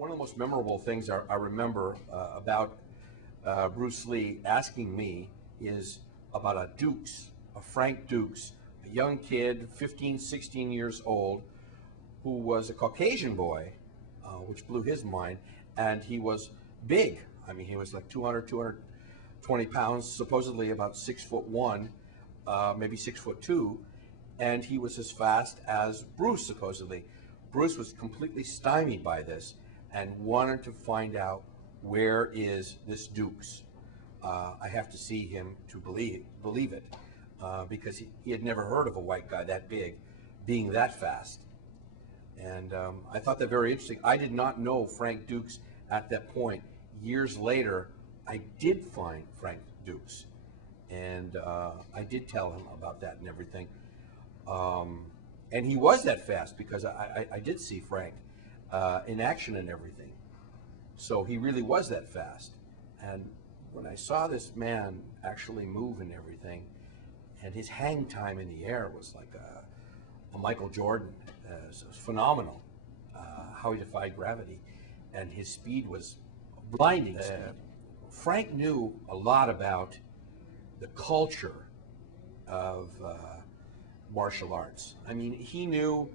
One of the most memorable things I remember about Bruce Lee asking me is about a Dukes, a Frank Dukes, a young kid, 15, 16 years old, who was a Caucasian boy, which blew his mind, and he was big. I mean, he was like 200, 220 pounds, supposedly about 6'1", maybe 6'2", and he was as fast as Bruce, supposedly. Bruce was completely stymied by this and wanted to find out, where is this Dukes? I have to see him to believe it, because he had never heard of a white guy that big being that fast. And I thought that very interesting. I did not know Frank Dukes at that point. Years later, I did find Frank Dukes, and I did tell him about that and everything. And he was that fast, because I did see Frank in action and everything. So he really was that fast. And when I saw this man actually move and everything, and his hang time in the air was like a Michael Jordan. It was phenomenal, how he defied gravity, and his speed was blinding speed. Frank knew a lot about the culture of martial arts. I mean, he knew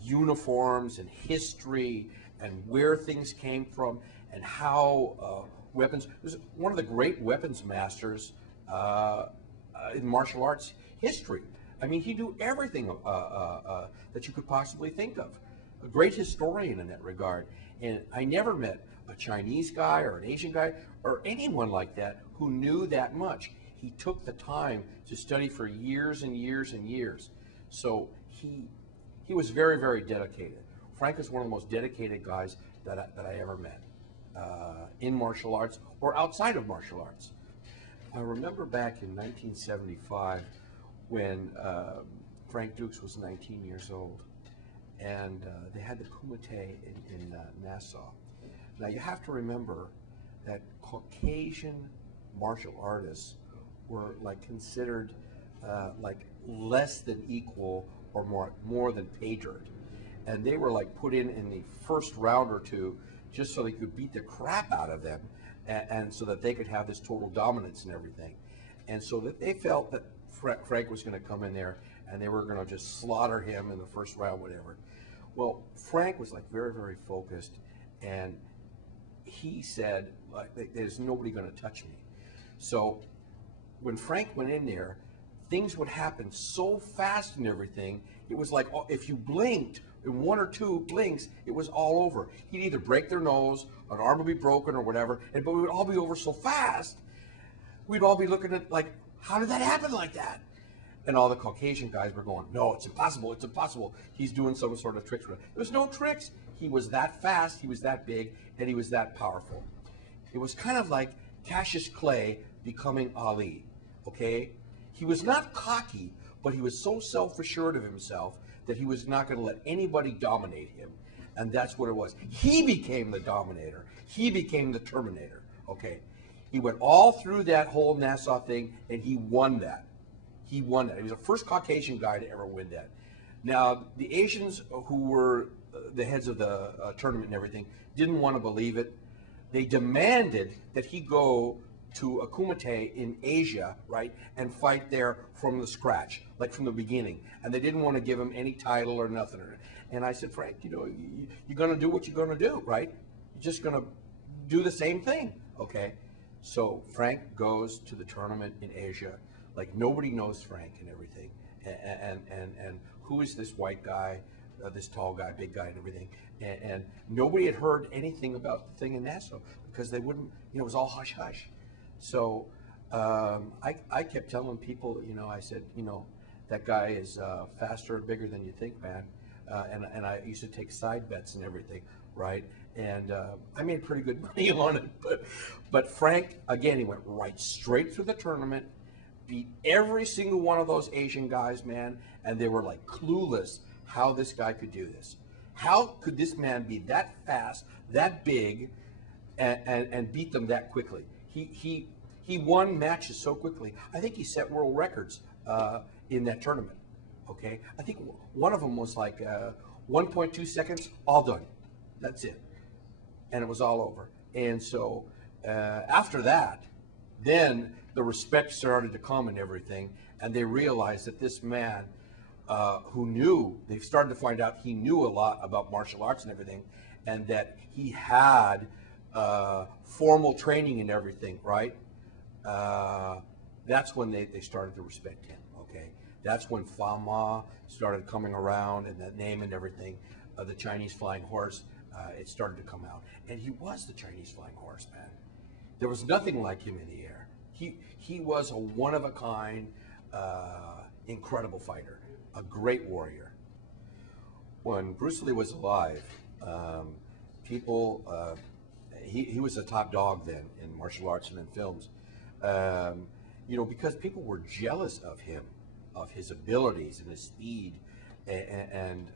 uniforms and history and where things came from and how weapons. He was one of the great weapons masters in martial arts history. I mean, he knew everything that you could possibly think of. A great historian in that regard. And I never met a Chinese guy or an Asian guy or anyone like that who knew that much. He took the time to study for years and years and years. So he was very, very dedicated. Frank is one of the most dedicated guys that I ever met in martial arts or outside of martial arts. I remember back in 1975 when Frank Dukes was 19 years old, and they had the Kumite in Nassau. Now you have to remember that Caucasian martial artists were like considered like less than equal or more than pay dirt, and they were like put in the first round or two just so they could beat the crap out of them, and so that they could have this total dominance and everything. And so that they felt that Frank was going to come in there and they were going to just slaughter him in the first round, whatever. Well, Frank was like very, very focused, and he said, like, there's nobody going to touch me. So when Frank went in there, things would happen so fast and everything. It was like, if you blinked in one or two blinks, it was all over. He'd either break their nose, an arm would be broken or whatever, but it would all be over so fast, we'd all be looking at like, how did that happen like that? And all the Caucasian guys were going, no, it's impossible, it's impossible. He's doing some sort of tricks. There was no tricks. He was that fast, he was that big, and he was that powerful. It was kind of like Cassius Clay becoming Ali, okay? He was not cocky, but he was so self-assured of himself that he was not going to let anybody dominate him. And that's what it was. He became the dominator. He became the Terminator, okay? He went all through that whole Nassau thing, and he won that. He won that. He was the first Caucasian guy to ever win that. Now, the Asians who were the heads of the tournament and everything didn't want to believe it. They demanded that he go to a kumite in Asia, right, and fight there from the scratch, like from the beginning. And they didn't want to give him any title or nothing. And I said, Frank, you know, you're going to do what you're going to do, right? You're just going to do the same thing, okay? So Frank goes to the tournament in Asia, like nobody knows Frank and everything. And who is this white guy, this tall guy, big guy and everything? And nobody had heard anything about the thing in Nassau because they wouldn't, you know, it was all hush hush. So I kept telling people, you know, I said, you know, that guy is faster and bigger than you think, man. And I used to take side bets and everything, right? And I made pretty good money on it. But Frank, again, he went right straight through the tournament, beat every single one of those Asian guys, man, and they were like clueless how this guy could do this. How could this man be that fast, that big, and beat them that quickly? He won matches so quickly. I think he set world records in that tournament. Okay, I think one of them was like 1.2 seconds, all done. That's it. and it was all over. And so after that, then the respect started to come and everything, and they realized that this man who knew, they started to find out he knew a lot about martial arts and everything, and that he had formal training and everything, right? That's when they started to respect him, okay? That's when Fama started coming around, and that name and everything, the Chinese flying horse, it started to come out. And he was the Chinese flying horse, man. There was nothing like him in the air. He was a one-of-a-kind, incredible fighter, a great warrior. When Bruce Lee was alive, people, he was a top dog then in martial arts and in films. You know, because people were jealous of him, of his abilities and his speed and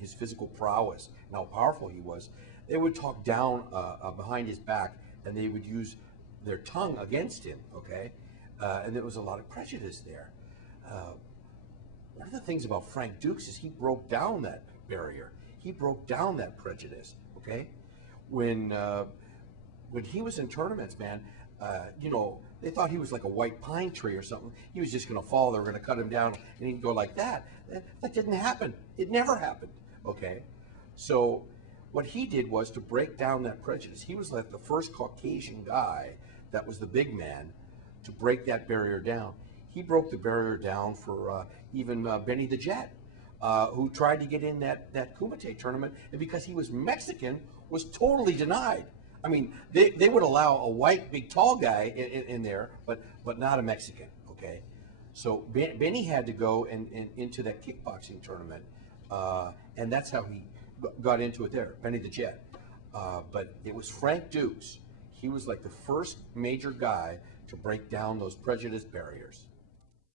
his physical prowess and how powerful he was. They would talk down behind his back, and they would use their tongue against him, okay? And there was a lot of prejudice there. One of the things about Frank Dukes is he broke down that barrier. He broke down that prejudice, okay? When he was in tournaments, man, you know, they thought he was like a white pine tree or something. He was just going to fall. They were going to cut him down, and he'd go like that. That didn't happen. It never happened, okay? So what he did was to break down that prejudice. He was like the first Caucasian guy that was the big man to break that barrier down. He broke the barrier down for even Benny the Jet, who tried to get in that Kumite tournament, and because he was Mexican, was totally denied. I mean, they would allow a white, big, tall guy in there, but not a Mexican, okay? So Benny had to go into that kickboxing tournament, and that's how he got into it there, Benny the Jet. But it was Frank Dukes. He was like the first major guy to break down those prejudice barriers.